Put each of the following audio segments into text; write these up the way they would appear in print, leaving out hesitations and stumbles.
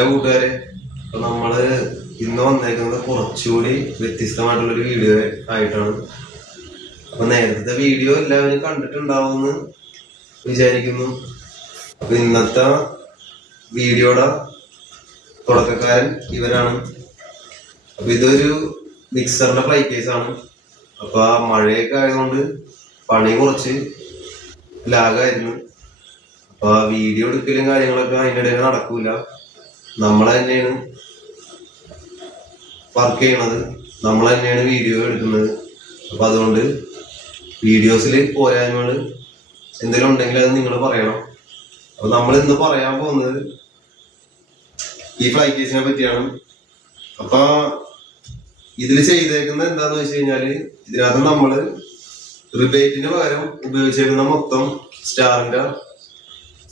Hello കൂട്ടുകാരെ, അപ്പൊ നമ്മള് ഇന്ന് വന്നേക്കുന്നത് കുറച്ചുകൂടി വ്യത്യസ്തമായിട്ടുള്ളൊരു വീഡിയോ ആയിട്ടാണ്. അപ്പൊ നേരത്തെ വീഡിയോ എല്ലാവരും കണ്ടിട്ടുണ്ടാവുമെന്ന് വിചാരിക്കുന്നു. അപ്പൊ ഇന്നത്തെ വീഡിയോയുടെ തുടക്കക്കാരൻ ഇവരാണ്. അപ്പൊ ഇതൊരു മിക്സറിന്റെ ഫ്ലൈ കേസ് ആണ്. അപ്പൊ മഴയൊക്കെ ആയതുകൊണ്ട് പണി കുറച്ച് ലാഗായിരുന്നു. അപ്പൊ വീഡിയോ എടുക്കലും കാര്യങ്ങളൊക്കെ അതിൻ്റെ ഇടയിൽ നടക്കൂല. നമ്മൾ തന്നെയാണ് വർക്ക് ചെയ്യണത്, നമ്മൾ തന്നെയാണ് വീഡിയോ എടുക്കുന്നത്. അപ്പൊ അതുകൊണ്ട് വീഡിയോസിൽ പോരായ്മകൾ എന്തെങ്കിലും ഉണ്ടെങ്കിൽ അത് നിങ്ങൾ പറയണം. അപ്പൊ നമ്മൾ ഇന്ന് പറയാൻ പോകുന്നത് ഈ ഫ്ലൈ കേസിനെ പറ്റിയാണ്. അപ്പൊ ഇതിൽ ചെയ്തേക്കുന്നത് എന്താന്ന് വെച്ച് കഴിഞ്ഞാല്, ഇതിനകത്ത് നമ്മള് റിബേറ്റിന് പകരം ഉപയോഗിച്ചേക്കുന്ന മൊത്തം സ്റ്റാറിന്റെ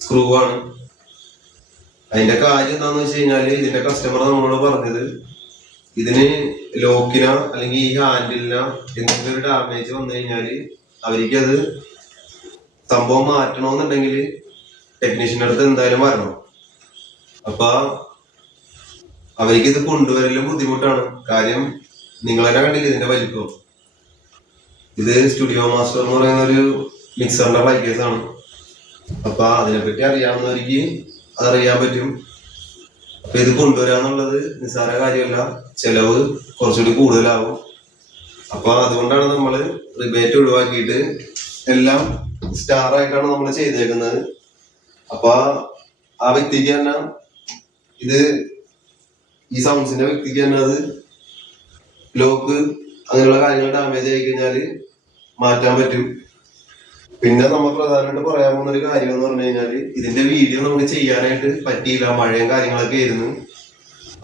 സ്ക്രൂ ആണ്. അതിന്റെ കാര്യം എന്താന്ന് വെച്ച് കഴിഞ്ഞാല്, ഇതിന്റെ കസ്റ്റമർ നമ്മളോട് പറഞ്ഞത് ഇതിന് ലോക്കിനോ അല്ലെങ്കിൽ ഈ ഹാൻഡിലിനോ എന്തെങ്കിലും ഒരു ഡാമേജ് വന്നു കഴിഞ്ഞാല് അവർക്ക് അത് സംഭവം മാറ്റണമെന്നുണ്ടെങ്കിൽ ടെക്നീഷ്യന്റെ അടുത്ത് എന്തായാലും വരണം. അപ്പൊ അവർക്ക് ഇത് കൊണ്ടുവരലും ബുദ്ധിമുട്ടാണ്. കാര്യം നിങ്ങൾ തന്നെ കണ്ടില്ല ഇതിന്റെ വലിപ്പം. ഇത് സ്റ്റുഡിയോ മാസ്റ്റർ എന്ന് പറയുന്ന ഒരു മിക്സറിന്റെ ഫ്ലൈ കേസ് ആണ്. അപ്പൊ അതിനെപ്പറ്റി അറിയാവുന്നവർക്ക് അതറിയാൻ പറ്റും. അപ്പൊ ഇത് കൊണ്ടുവരാന്നുള്ളത് നിസ്സാര കാര്യമല്ല, ചെലവ് കുറച്ചുകൂടി കൂടുതലാവും. അപ്പൊ അതുകൊണ്ടാണ് നമ്മള് റിബേറ്റ് ഒഴിവാക്കിയിട്ട് എല്ലാം സ്റ്റാർ ആയിട്ടാണ് നമ്മൾ ചെയ്തേക്കുന്നത്. അപ്പൊ ആ വ്യക്തിക്ക് തന്നെ ഇത്, ഈ സൗണ്ട്സിന്റെ വ്യക്തിക്ക് തന്നെ അത് ലോക്ക് അങ്ങനെയുള്ള കാര്യങ്ങൾ ഡാമേജ് ആയി കഴിഞ്ഞാല് മാറ്റാൻ പറ്റും. പിന്നെ നമ്മൾ പ്രധാനമായിട്ട് പറയാൻ പോകുന്ന ഒരു കാര്യം എന്ന് പറഞ്ഞു കഴിഞ്ഞാല്, ഇതിന്റെ വീഡിയോ നമുക്ക് ചെയ്യാനായിട്ട് പറ്റിയില്ല, മഴയും കാര്യങ്ങളൊക്കെ ആയിരുന്നു.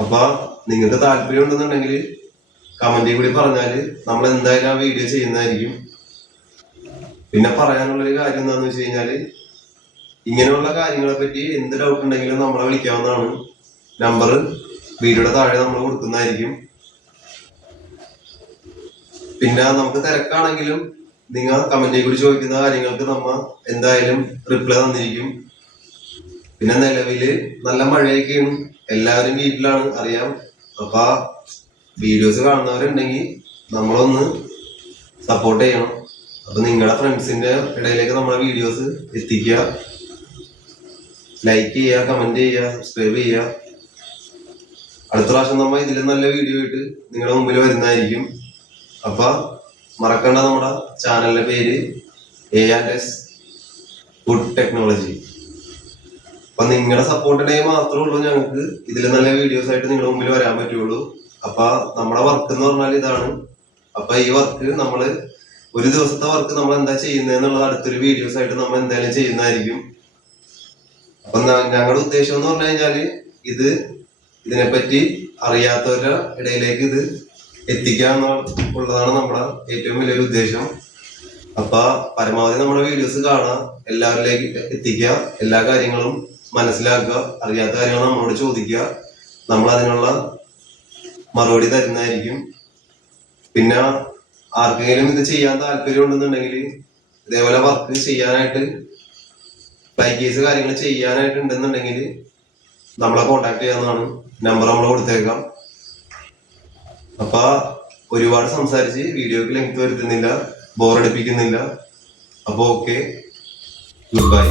അപ്പൊ നിങ്ങൾക്ക് താല്പര്യം ഉണ്ടെന്നുണ്ടെങ്കിൽ കമന്റിൽ കൂടി പറഞ്ഞാല് നമ്മൾ എന്തായാലും ആ വീഡിയോ ചെയ്യുന്നതായിരിക്കും. പിന്നെ പറയാനുള്ളൊരു കാര്യം എന്താണെന്ന് വെച്ച് കഴിഞ്ഞാല്, ഇങ്ങനെയുള്ള കാര്യങ്ങളെ പറ്റി എന്ത് ഡൗട്ട് ഉണ്ടെങ്കിലും നമ്മളെ വിളിക്കാവുന്നതാണ്. നമ്പർ വീഡിയോയുടെ താഴെ നമ്മൾ കൊടുക്കുന്നതായിരിക്കും. പിന്നെ നമുക്ക് തിരക്കാണെങ്കിലും നിങ്ങൾ കമന്റിൽ കൂടി ചോദിക്കുന്ന കാര്യങ്ങൾക്ക് നമ്മ എന്തായാലും റിപ്ലൈ തന്നിരിക്കും. പിന്നെ നിലവില് നല്ല മഴയൊക്കെയാണ്, എല്ലാവരും വീട്ടിലാണ് അറിയാം. അപ്പൊ വീഡിയോസ് കാണുന്നവരുണ്ടെങ്കിൽ നമ്മളൊന്ന് സപ്പോർട്ട് ചെയ്യണം. അപ്പൊ നിങ്ങളുടെ ഫ്രണ്ട്സിന്റെ ഇടയിലേക്ക് നമ്മളെ വീഡിയോസ് എത്തിക്കുക, ലൈക്ക് ചെയ്യുക, കമന്റ് ചെയ്യുക, സബ്സ്ക്രൈബ് ചെയ്യുക. അടുത്ത പ്രാവശ്യം നമ്മൾ ഇതിലും നല്ല വീഡിയോ ആയിട്ട് നിങ്ങളുടെ മുമ്പിൽ വരുന്നതായിരിക്കും. അപ്പൊ മറക്കണ്ട, നമ്മുടെ ചാനലിന്റെ പേര് A&S ഫുഡ് ടെക്നോളജി. അപ്പൊ നിങ്ങളുടെ സപ്പോർട്ടിനായി മാത്രമേ ഉള്ളൂ ഞങ്ങൾക്ക് ഇതിൽ നല്ല വീഡിയോസ് ആയിട്ട് നിങ്ങളുടെ മുമ്പിൽ വരാൻ പറ്റുള്ളൂ. അപ്പൊ നമ്മുടെ വർക്ക് എന്ന് പറഞ്ഞാൽ ഇതാണ്. അപ്പൊ ഈ വർക്ക് നമ്മള് ഒരു ദിവസത്തെ വർക്ക് നമ്മൾ എന്താ ചെയ്യുന്നതെന്നുള്ളത് അടുത്തൊരു വീഡിയോസ് ആയിട്ട് നമ്മൾ എന്തായാലും ചെയ്യുന്നതായിരിക്കും. അപ്പൊ ഞങ്ങളുടെ ഉദ്ദേശം എന്ന് പറഞ്ഞു കഴിഞ്ഞാല്, ഇതിനെപ്പറ്റി അറിയാത്തവരുടെ ഇടയിലേക്ക് ഇത് എത്തിക്കുക എന്നുള്ളതാണ് നമ്മുടെ ഏറ്റവും വലിയൊരു ഉദ്ദേശം. അപ്പൊ പരമാവധി നമ്മുടെ വീഡിയോസ് കാണാം, എല്ലാവരിലേക്ക് എത്തിക്കുക, എല്ലാ കാര്യങ്ങളും മനസ്സിലാക്കുക, അറിയാത്ത കാര്യങ്ങൾ നമ്മളോട് ചോദിക്കുക, നമ്മൾ അതിനുള്ള മറുപടി തരുന്നതായിരിക്കും. പിന്നെ ആർക്കെങ്കിലും ഇത് ചെയ്യാൻ താല്പര്യം ഉണ്ടെന്നുണ്ടെങ്കിൽ, ഇതേപോലെ വർക്ക് ചെയ്യാനായിട്ട് ഫ്ലൈ കേസ് കാര്യങ്ങൾ ചെയ്യാനായിട്ട് ഉണ്ടെന്നുണ്ടെങ്കിൽ നമ്മളെ കോണ്ടാക്ട് ചെയ്യാവുന്നതാണ്. നമ്പർ നമ്മൾ കൊടുത്തേക്കാം. അപ്പൊ ഒരുപാട് സംസാരിച്ച് വീഡിയോക്ക് ലെങ്ത് വരുത്തുന്നില്ല, ബോറടിപ്പിക്കുന്നില്ല. അപ്പൊ ഓക്കെ, ഗുഡ് ബൈ.